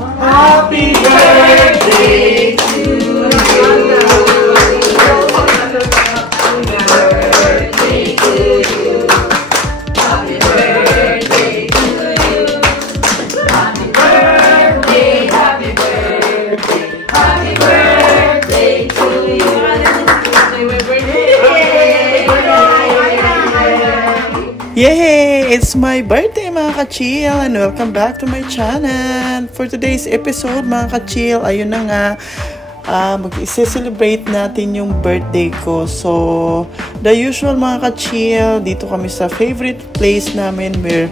Happy birthday to you. Happy birthday to you. Happy birthday, happy birthday, happy birthday to you. Yay! It's my birthday mga ka-chill and welcome back to my channel. For today's episode mga ka-chill, ayun na nga, mag-celebrate natin yung birthday ko. So, the usual mga ka-chill, dito kami sa favorite place namin where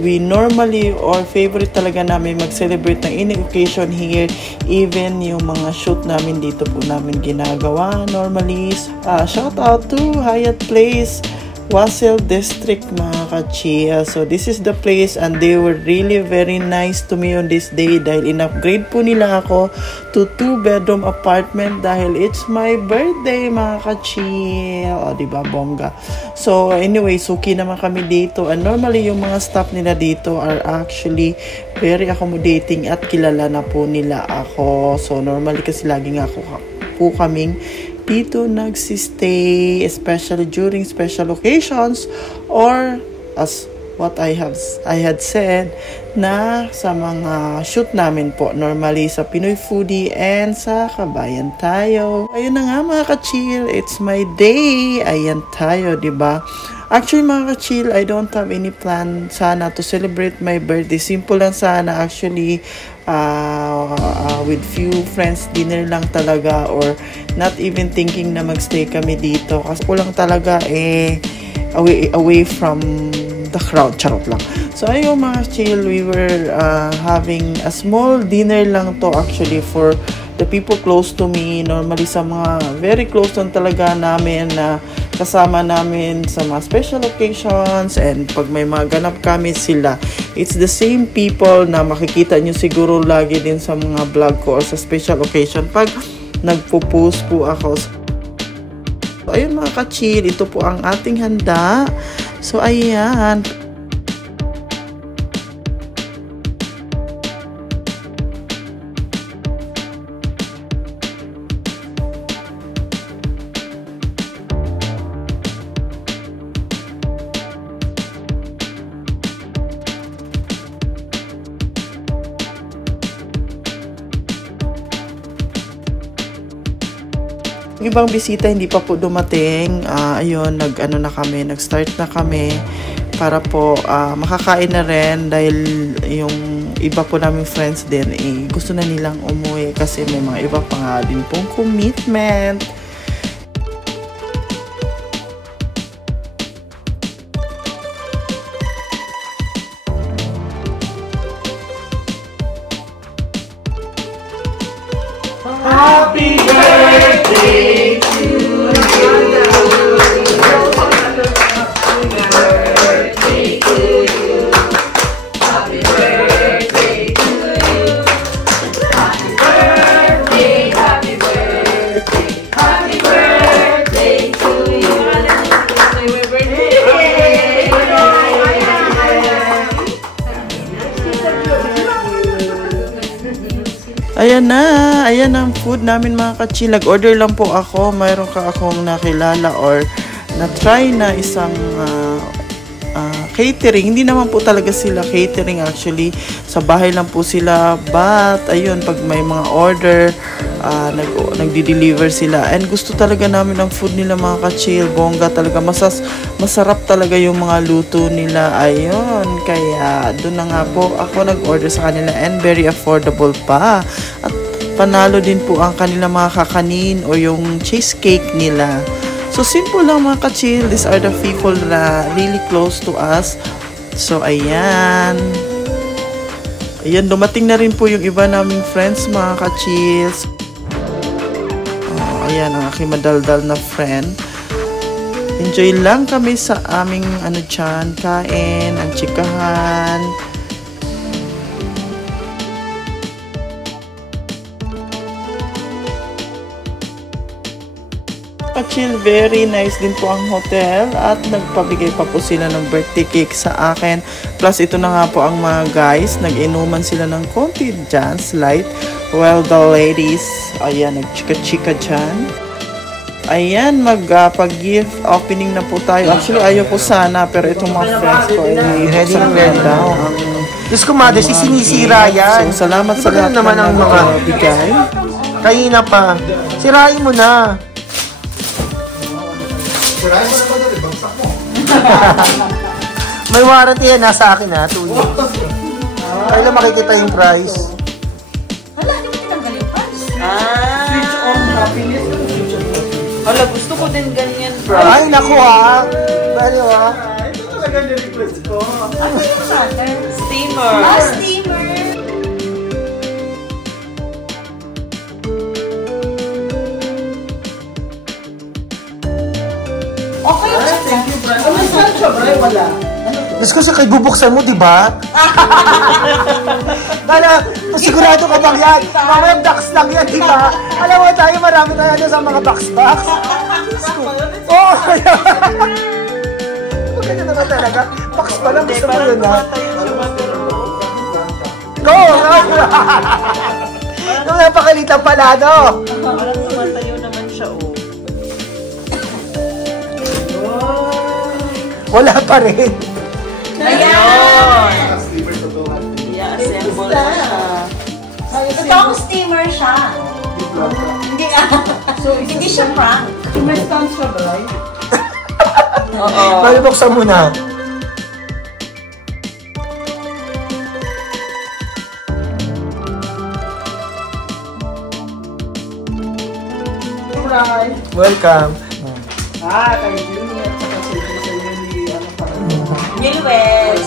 we normally or favorite talaga namin mag-celebrate ng any occasion here. Even yung mga shoot namin dito po namin ginagawa normally. Shout out to Hyatt Place, Wasel District mga ka-chill. So this is the place and they were really very nice to me on this day dahil in-upgrade po nila ako to 2-bedroom apartment dahil it's my birthday mga ka-chill. O diba bongga. So anyway, suki naman kami dito and normally yung mga staff nila dito are actually very accommodating at kilala na po nila ako. So normally kasi lagi nga ako po kaming dito nagsistay, especially during special occasions or as what I had said na sa mga shoot namin po normally sa Pinoy Foodie and sa Kabayan Tayo. Ayun na nga mga ka-chill, it's my day. Ayan tayo, diba? Actually mga ka-chill, I don't have any plan sana to celebrate my birthday. Simple lang sana actually, with few friends, dinner lang talaga or not even thinking na magstay kami dito kasi kulang talaga away from the crowd, charot lang. So ayun mga chill, we were having a small dinner lang to actually for the people close to me, normally sa mga very close lang talaga namin na kasama namin sa mga special occasions and pag may mga ganap kami sila. It's the same people na makikita nyo siguro lagi din sa mga vlog ko or sa special occasion pag nagpo-post po ako. So, ayun mga ka-chill, ito po ang ating handa. So ayan. Ibang bisita hindi pa po dumating. Ayun, nag-start na kami para po makakain na rin dahil yung iba po naming friends din gusto na nilang umuwi kasi may mga iba pa nga din pong commitment. Happy birthday to you. Happy birthday to you. Happy birthday to you. Happy birthday, happy birthday, happy birthday to you. Ayan ang food namin mga ka-chill. Nag-order lang po ako. Mayroon ka akong nakilala or na-try na isang catering. Hindi naman po talaga sila catering actually. Sa bahay lang po sila. But, ayun, pag may mga order, nagdi-deliver sila. And gusto talaga namin ang food nila mga ka-chill. Bongga talaga. Masarap talaga yung mga luto nila. Ayun. Kaya, doon na nga po ako nag-order sa kanila. And very affordable pa. At panalo din po ang kanila mga kakanin o yung cheesecake nila. So, simple lang mga ka-chill. These are the people na really close to us. So, ayan. Ayan, dumating na rin po yung iba naming friends mga ka-chills. Ayan, ang aking madaldal na friend. Enjoy lang kami sa aming kain, ang chikahan. ka-chill, very nice din po ang hotel at nagpabigay pa po sila ng birthday cake sa akin. Plus ito na nga po ang mga guys, nag-inuman sila ng konti dyan, slight, while the ladies, ayan, nagchika-chika dyan. Ayan, mag-gift opening na po tayo. Actually, ayaw ko sana, pero itong mga friends ko, Ready sa na daw. Diyos ko, Mother, sinisira yan. So, salamat Di sa ba lahat ganun naman na ang mga nagbigay. kanina pa. Sirain mo na. Sirain mo na ba doon? Bagsak mo. May warranty yan, nasa akin ha, 2 years. Kailan makikita yung price? Wala, hindi mo tinanggal yung price. Switch on happiness. Hala, gusto ko din ganyan, bro. Ay, naku ha. Bali ha. Ito talaga ni-request ko. Ano yung shutter? Steamer. Ah, steamer! Okay yung Thank you, bro. Ano saan siya, bro? Wala. Diyos ko, siya kay bubuksan mo, di ba? Kala, sigurado ka bang yan? Mamaya box lang yan, di ba? Alam mo tayo, marami tayo sa mga box-box. Oo, kaya. Maganda naman talaga. Box pa lang, gusto mo yun ha. Go! Nung napakalitan pala, no? Parang tumatayo naman siya, oh. Wala pa rin. Ayan! Sleeper to go. I-assemble na siya. Totoong steamer siya. Hindi hindi siya prank. May stand siya, bro? Bali, buksan mo na. Right. Welcome. Kay Junior at saka sa Yuli, ano pa rin. Nilwes.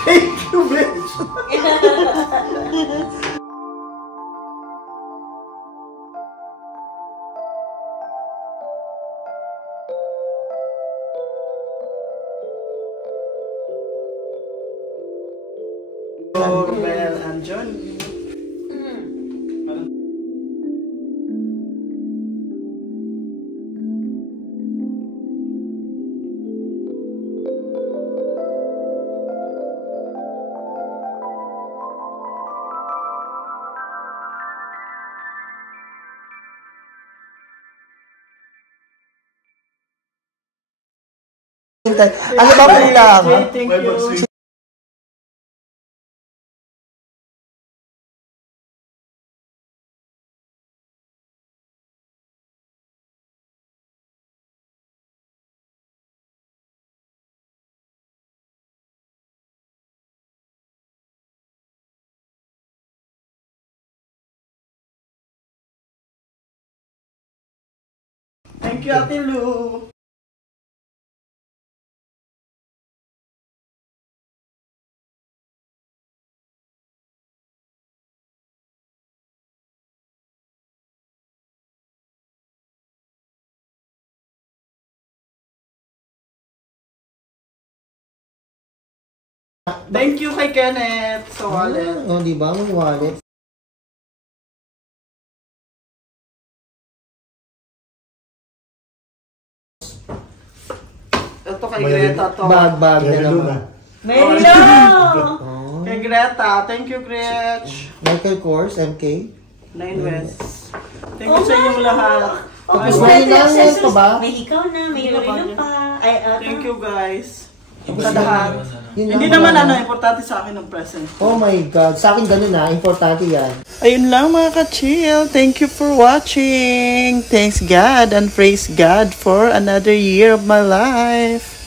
Thank you, bitch. Well, and John. tayo. Ano ba kailangan? Thank you. Thank you, Ate Lou. Thank you kay Kenneth sa wallet. Oh, di ba? Ang wallet. Ito kay Greta to. Bag na naman. Melo! Oh. Kay Greta. Thank you, Gretch. Michael Kors, MK. 9 West. Thank you sa inyong lahat. Mas mainang ito ba? May ikaw na, may relo pa. Ay, Thank you, guys. Yun Sa lahat. Yun Hindi lang naman ba? importante sa akin ng present. Oh my God. Sa akin ganun na. Importante yan. Ayun lang mga ka-chill. Thank you for watching. Thanks God and praise God for another year of my life.